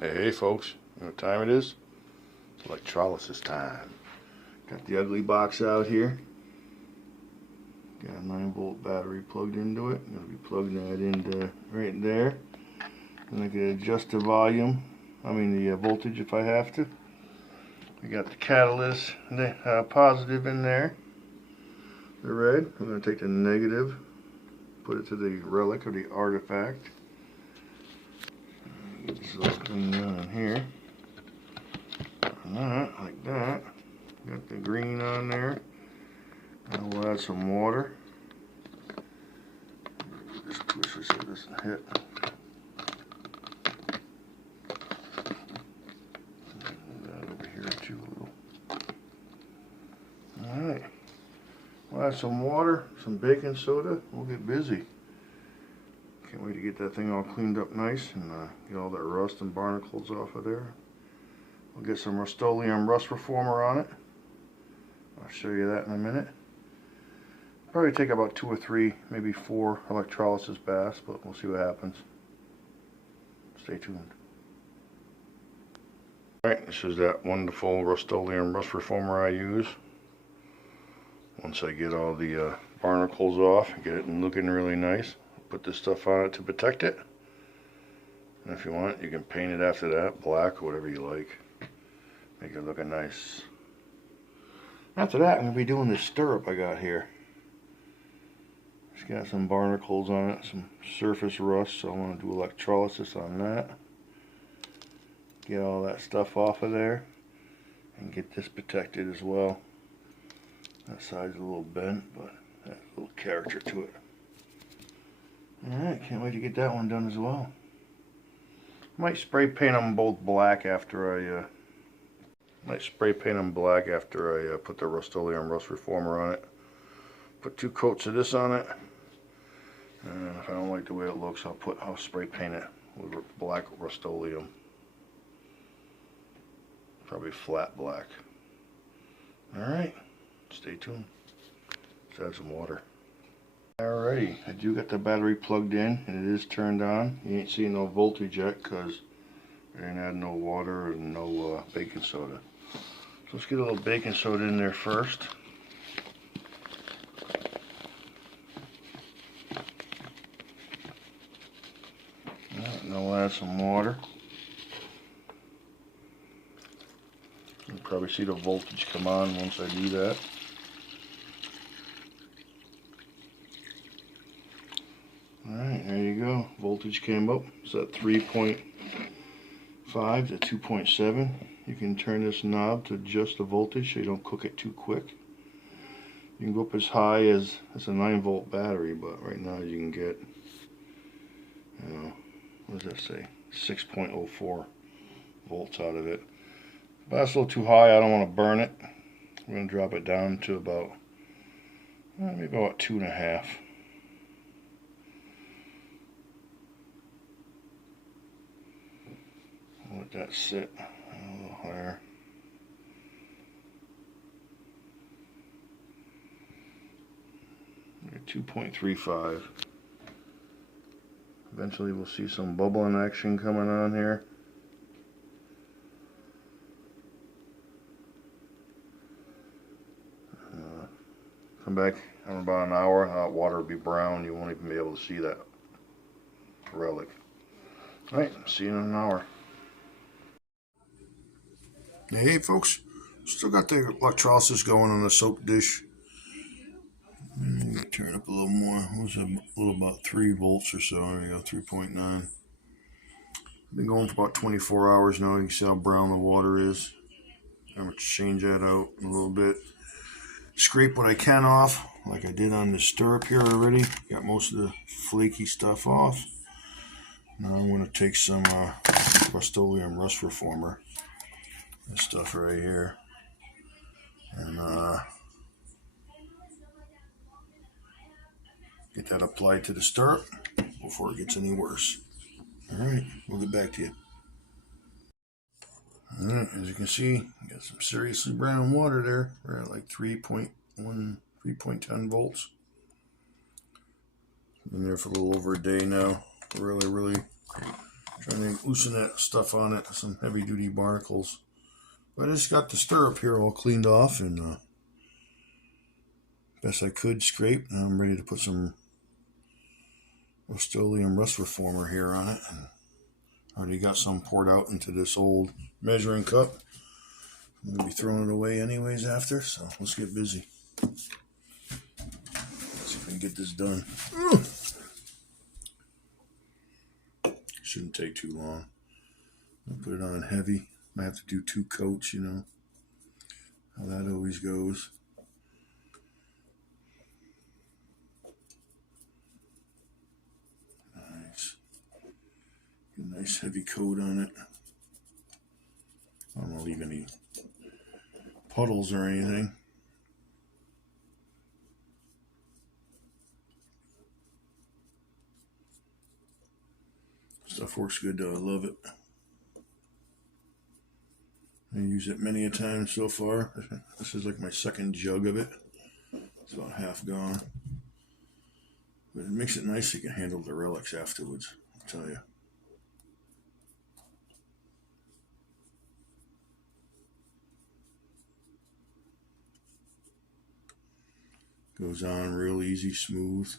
Hey folks, you know what time it is? It's electrolysis time. Got the ugly box out here. Got a 9-volt battery plugged into it. I'm going to be plugging that into right there. And I can adjust the volume, the voltage if I have to. We got the catalyst, the positive in there. The red. I'm going to take the negative, put it to the relic or the artifact. Get this all cleaned down in here. Like that. Got the green on there. Now we'll add some water. Just twist this so it doesn't hit. That over here too a little. Alright. We'll add some water, some baking soda. We'll get busy. Can't wait to get that thing all cleaned up nice and get all that rust and barnacles off of there. We'll get some Rust-Oleum rust reformer on it. I'll show you that in a minute. Probably take about 2 or 3, maybe 4 electrolysis baths, but we'll see what happens. Stay tuned. Alright, this is that wonderful Rust-Oleum rust reformer I use. Once I get all the barnacles off, get it looking really nice. Put this stuff on it to protect it. And if you want, you can paint it after that, black or whatever you like. Make it looking nice. After that, I'm going to be doing this stirrup I got here. It's got some barnacles on it, some surface rust, so I want to do electrolysis on that. Get all that stuff off of there. And get this protected as well. That side's a little bent, but has a little character to it. Alright, can't wait to get that one done as well. Might spray paint them both black after I put the Rust-Oleum rust reformer on it. Put 2 coats of this on it. And if I don't like the way it looks, I'll spray paint it with black Rust-Oleum. Probably flat black. Alright, stay tuned. Let's add some water. Alrighty, I do got the battery plugged in and it is turned on. You ain't seeing no voltage yet because I didn't add no water and no baking soda. So let's get a little baking soda in there first. Alright, and I'll add some water. You'll probably see the voltage come on once I do that. Alright, there you go. Voltage came up. It's at 3.5 to 2.7. You can turn this knob to adjust the voltage so you don't cook it too quick. You can go up as high as, it's a 9-volt battery, but right now you can get, what does that say? 6.04 volts out of it. But that's a little too high. I don't want to burn it. I'm going to drop it down to about, maybe about 2.5. Let that sit a little higher. Maybe 2.35. Eventually we'll see some bubbling action coming on here. Come back in about an hour and that water will be brown. You won't even be able to see that relic. Alright, see you in an hour. Hey folks, still got the electrolysis going on the soap dish. Turn it up a little more. What's a little about 3 volts or so? There you go, 3.9. Been going for about 24 hours now. You can see how brown the water is. I'm going to change that out a little bit. Scrape what I can off, like I did on the stirrup here already. Got most of the flaky stuff off. Now I'm going to take some Rust-Oleum rust reformer. This stuff right here. And get that applied to the stirrup before it gets any worse. Alright, we'll get back to you. Alright, as you can see, got some seriously brown water there. We're at like 3.10 volts. Been there for a little over a day now. Really Trying to loosen that stuff on it, some heavy duty barnacles. But I just got the stirrup here all cleaned off and best I could scrape. Now I'm ready to put some Rust-Oleum rust reformer here on it. And already got some poured out into this old measuring cup. I'm going to be throwing it away anyways after, so let's get busy. Let's see if we can get this done. Shouldn't take too long. I'll put it on heavy. Might have to do 2 coats, you know how that always goes. Nice. Get a nice heavy coat on it. I don't want to leave any puddles or anything. Stuff works good though, I love it. I use it many a time so far. This is like my second jug of it. It's about half gone. But it makes it nice so you can handle the relics afterwards, I'll tell you. Goes on real easy, smooth.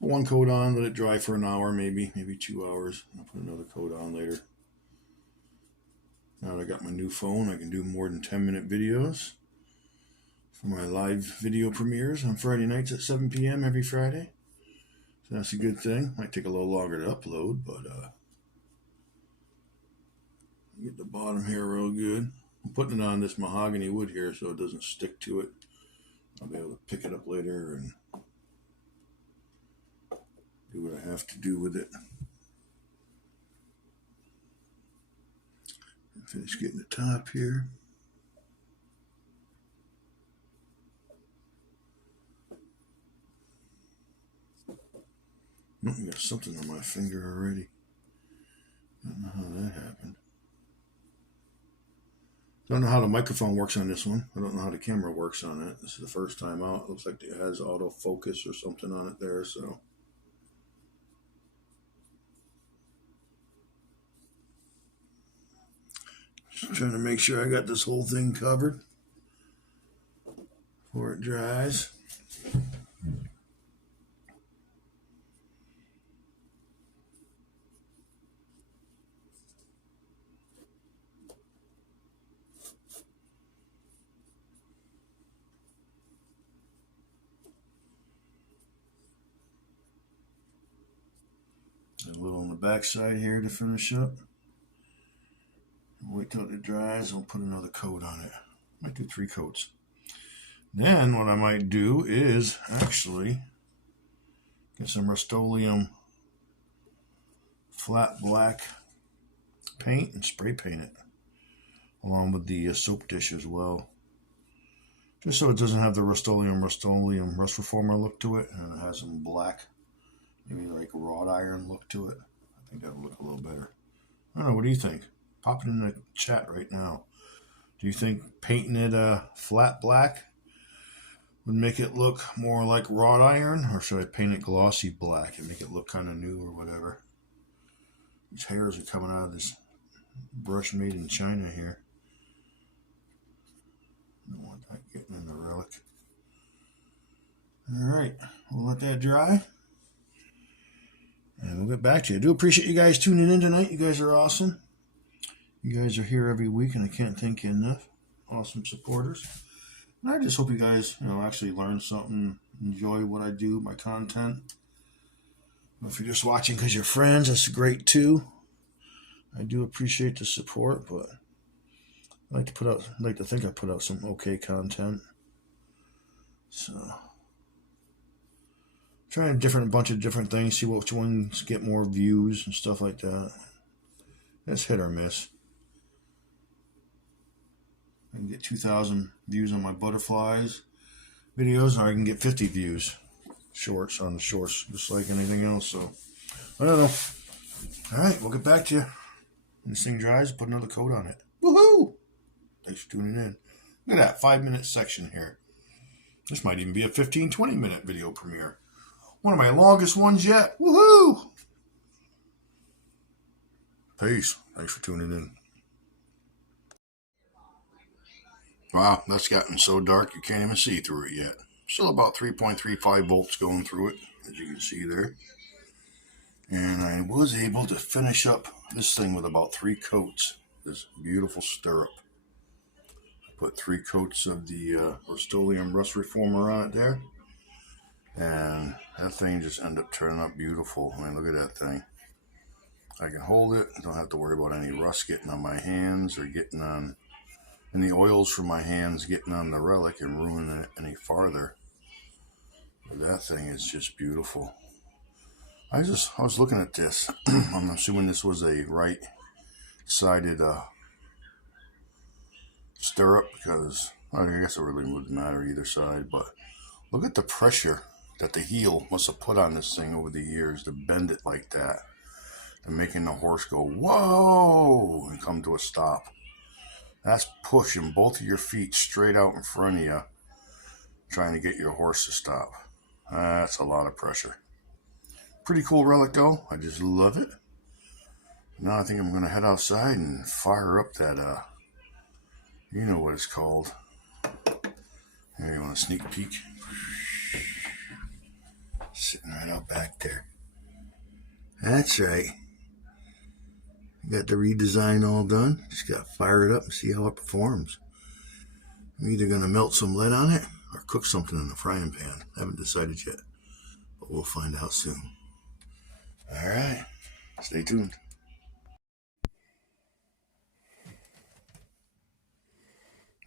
1 coat on, let it dry for an hour, maybe 2 hours. I'll put another coat on later. Now that I got my new phone, I can do more than 10-minute videos for my live video premieres on Friday nights at 7 p.m. every Friday. So that's a good thing. Might take a little longer to upload, but get the bottom here real good. I'm putting it on this mahogany wood here so it doesn't stick to it. I'll be able to pick it up later and do what I have to do with it. Finish getting the top here. Oh, I got something on my finger already. I don't know how that happened. Don't know how the microphone works on this one. I don't know how the camera works on it. This is the first time out. It looks like it has autofocus or something on it there, so. Just trying to make sure I got this whole thing covered before it dries. A little on the back side here to finish up. Wait till it dries, I'll put another coat on it. Might do 3 coats. Then what I might do is actually get some Rust-Oleum flat black paint and spray paint it along with the soap dish as well. Just so it doesn't have the Rust-Oleum rust reformer look to it, and it has some black, maybe like wrought iron look to it. I think that'll look a little better. I don't know, what do you think? Pop it in the chat right now. Do you think painting it flat black would make it look more like wrought iron, or should I paint it glossy black and make it look kind of new or whatever? These hairs are coming out of this brush made in China here. Don't want that getting in the relic. Alright, we'll let that dry. And we'll get back to you. I do appreciate you guys tuning in tonight. You guys are awesome. You guys are here every week, and I can't thank you enough. Awesome supporters. And I just hope you guys, actually learn something, enjoy what I do, my content. If you're just watching because you're friends, that's great too. I do appreciate the support, but I like to think I put out some okay content. So, trying a bunch of different things, see which ones get more views and stuff like that. That's hit or miss. I can get 2,000 views on my butterflies videos, or I can get 50 views on the shorts, just like anything else. So, I don't know. All right, we'll get back to you. When this thing dries, put another coat on it. Woohoo! Thanks for tuning in. Look at that 5-minute section here. This might even be a 15-20 minute video premiere. One of my longest ones yet. Woohoo! Peace. Thanks for tuning in. Wow, that's gotten so dark you can't even see through it yet. Still about 3.35 volts going through it, as you can see there. And I was able to finish up this thing with about 3 coats. This beautiful stirrup. I put 3 coats of the Rust-Oleum Rust Reformer on it there. And that thing just ended up turning out beautiful. I mean, look at that thing. I can hold it. I don't have to worry about any rust getting on my hands or getting on any oils from my hands getting on the relic and ruining it any farther. But that thing is just beautiful. I was looking at this. I'm assuming this was a right-sided stirrup because I guess it really wouldn't matter either side. But look at the pressure that the heel must have put on this thing over the years to bend it like that. And making the horse go, whoa, and come to a stop. That's pushing both of your feet straight out in front of you, trying to get your horse to stop. That's a lot of pressure. Pretty cool relic though. I just love it. Now I think I'm going to head outside and fire up that, you know what it's called. Here, you want a sneak peek? Sitting right out back there. That's right. Got the redesign all done. Just got to fire it up and see how it performs. I'm either going to melt some lead on it or cook something in the frying pan. I haven't decided yet, but we'll find out soon. All right, stay tuned.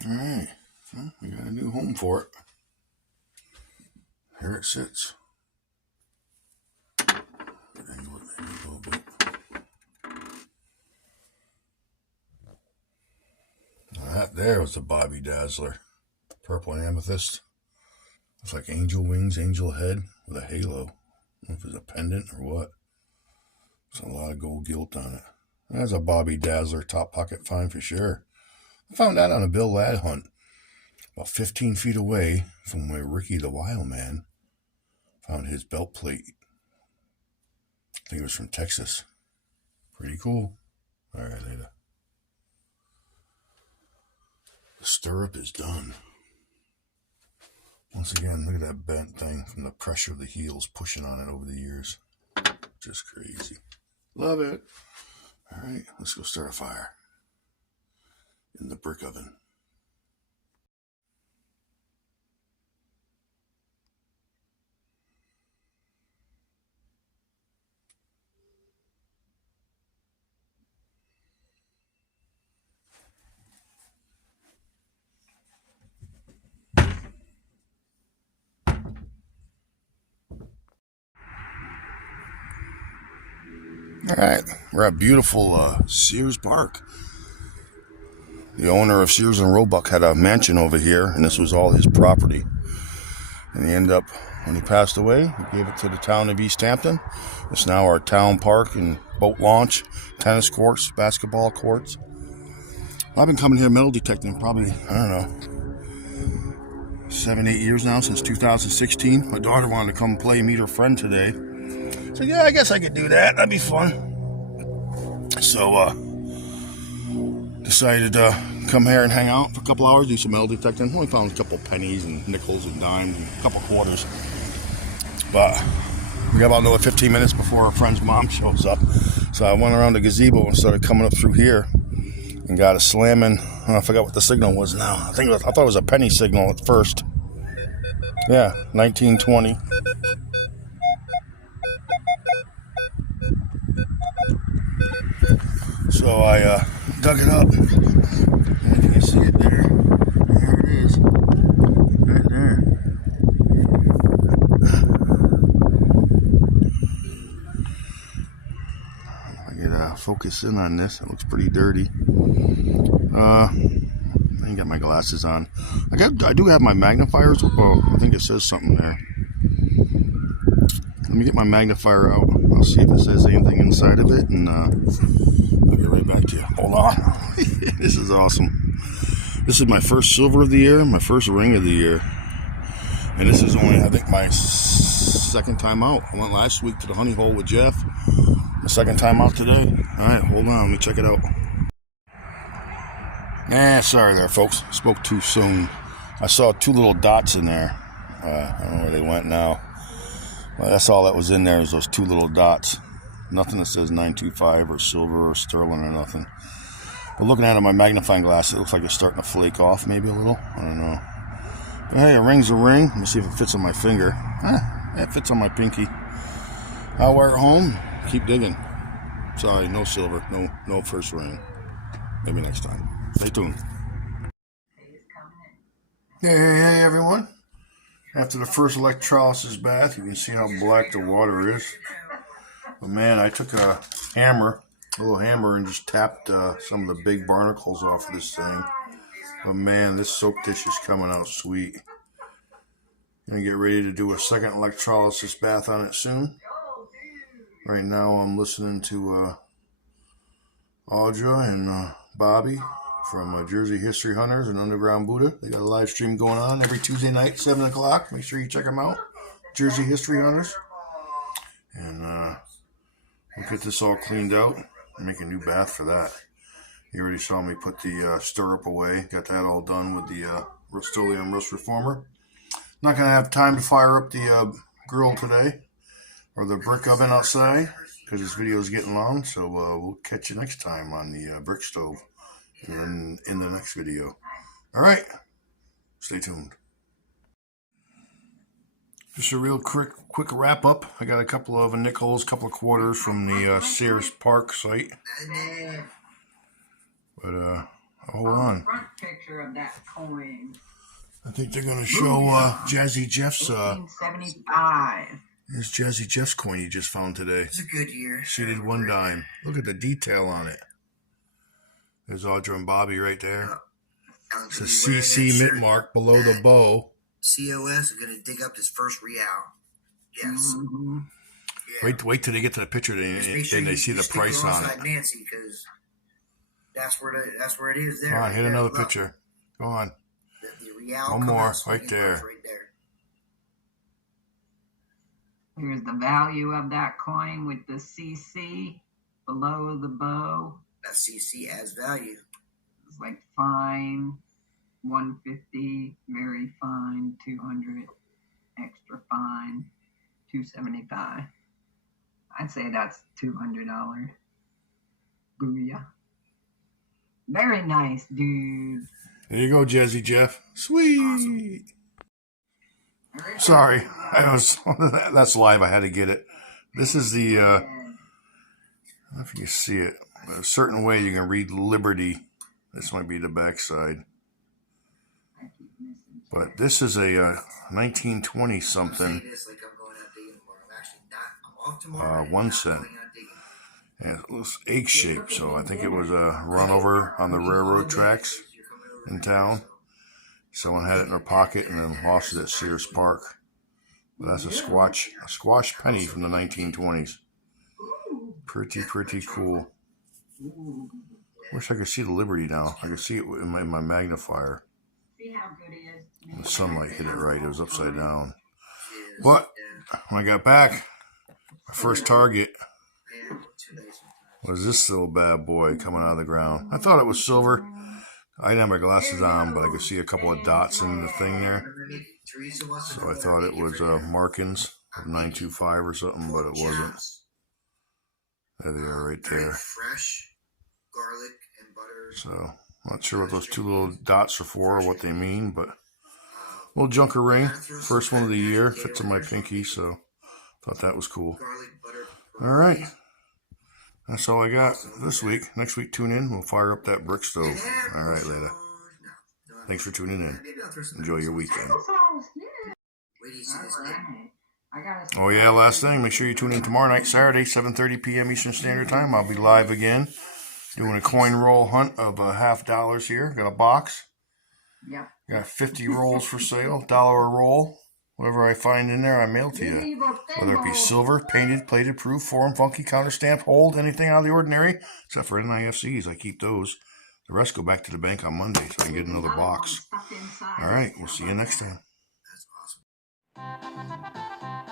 All right, so we got a new home for it. Here it sits. Angle it maybe a little bit. That there was the Bobby Dazzler. Purple and amethyst. It's like angel wings, angel head with a halo. I don't know if it's a pendant or what. There's a lot of gold gilt on it. That's a Bobby Dazzler top pocket find for sure. I found that on a Bill Ladd hunt. About 15 feet away from where Ricky the Wild Man found his belt plate. I think it was from Texas. Pretty cool. All right, later. The stirrup is done. Once again, look at that bent thing from the pressure of the heels pushing on it over the years. Just crazy. Love it. All right, let's go start a fire in the brick oven. All right, we're at beautiful Sears Park. The owner of Sears and Roebuck had a mansion over here, and this was all his property. And he ended up, when he passed away, he gave it to the town of East Hampton. It's now our town park and boat launch, tennis courts, basketball courts. I've been coming here metal detecting probably, I don't know, 7-8 years now, since 2016. My daughter wanted to come play, meet her friend today. So yeah, I guess I could do that. That'd be fun. So, decided to come here and hang out for a couple hours, do some metal detecting. Only found a couple pennies and nickels and dimes and a couple quarters. But we got about another 15 minutes before our friend's mom shows up. So I went around the gazebo and started coming up through here and got a slamming. I forgot what the signal was now. I thought it was a penny signal at first. Yeah, 1920. So I dug it up, and you can see it there. There it is, right there. I get focus in on this. It looks pretty dirty. I ain't got my glasses on. I do have my magnifiers. Oh, I think it says something there. Let me get my magnifier out. I'll see if it says anything inside of it, and I'll get right back to you. Hold on. This is awesome. This is my first silver of the year, my first ring of the year. And this is only, I think, my second time out. I went last week to the honey hole with Jeff. The second time out today. Alright, hold on, let me check it out. Sorry there, folks. Spoke too soon. I saw two little dots in there. I don't know where they went now. Well, that's all that was in there, is those two little dots. Nothing that says 925 or silver or sterling or nothing. But looking at it in my magnifying glass, it looks like it's starting to flake off maybe a little. I don't know. But hey, a ring's a ring. Let me see if it fits on my finger. It fits on my pinky. I'll wear it home. Keep digging. Sorry, no silver. No first ring. Maybe next time. Stay tuned. Hey, everyone. After the first electrolysis bath, you can see how black the water is. But man, I took a little hammer, and just tapped some of the big barnacles off of this thing. But man, this soap dish is coming out sweet. Gonna get ready to do a second electrolysis bath on it soon. Right now I'm listening to Audra and Bobby from Jersey History Hunters and Underground Buddha. They got a live stream going on every Tuesday night, 7 o'clock. Make sure you check them out. Jersey History Hunters. And we'll get this all cleaned out and make a new bath for that. You already saw me put the stirrup away. Got that all done with the Rust-Oleum Rust Reformer. Not going to have time to fire up the grill today, or the brick oven outside, because this video is getting long. So we'll catch you next time on the brick stove and in the next video. All right, stay tuned. Just a real quick wrap up. I got a couple of nickels, couple of quarters from the Sears Park site. But hold on. Front picture of that coin. I think they're gonna show Jazzy Jeff's 1875. Here's Jazzy Jeff's coin he just found today. It's a good year. Seated 1 dime. Look at the detail on it. There's Audra and Bobby right there. It's a CC mint mark below the bow. COS is gonna dig up his first real. Yes. Mm-hmm. Yeah. Wait till they get to the picture and they see the price on it. Nancy, because that's where it is. There. Come on, hit another picture. Go on. The real. One more, right there. Right there. Here's the value of that coin with the CC below the bow. That CC adds value. It's like fine, 150, very fine, 200, extra fine, 275. I'd say that's $200. Booyah. Very nice, dude. There you go, Jazzy Jeff. Sweet. Awesome. Sorry, that's live. I had to get it. This is the, I don't know if you can see it. A certain way you can read Liberty. This might be the backside. But this is a 1920 something. 1 cent. And it was egg shaped, so I think it was a run over on the railroad tracks in town. Someone had it in their pocket and then lost it at Sears Park. But that's a squash penny from the 1920s. Pretty cool. Wish I could see the Liberty now. I could see it in my magnifier. See how good he is. The sunlight hit it right. It was upside down. But when I got back, my first target was this little bad boy coming out of the ground. I thought it was silver. I didn't have my glasses on, but I could see a couple of dots in the thing there. So I thought it was markings of 925 or something, but it wasn't. There they are right there. So, not sure what those two little dots are for or what they mean, but little junker ring. First one of the year. Fits on my pinky, so thought that was cool. Alright. That's all I got this week. Next week, tune in. We'll fire up that brick stove. Alright, later. Thanks for tuning in. Enjoy your weekend. Oh yeah, last thing. Make sure you tune in tomorrow night, Saturday, 7:30 p.m. Eastern Standard Time. I'll be live again, doing a coin roll hunt of $50 here. Got a box. Yeah. Got 50 rolls for sale. $1 a roll. Whatever I find in there, I mail to you. Whether it be silver, painted, plated, proof, foreign, funky, counter stamp, hold, anything out of the ordinary, except for NIFCs. I keep those. The rest go back to the bank on Monday so I can get another box. All right, we'll see you next time. That's awesome.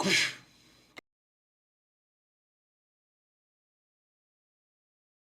Whoosh.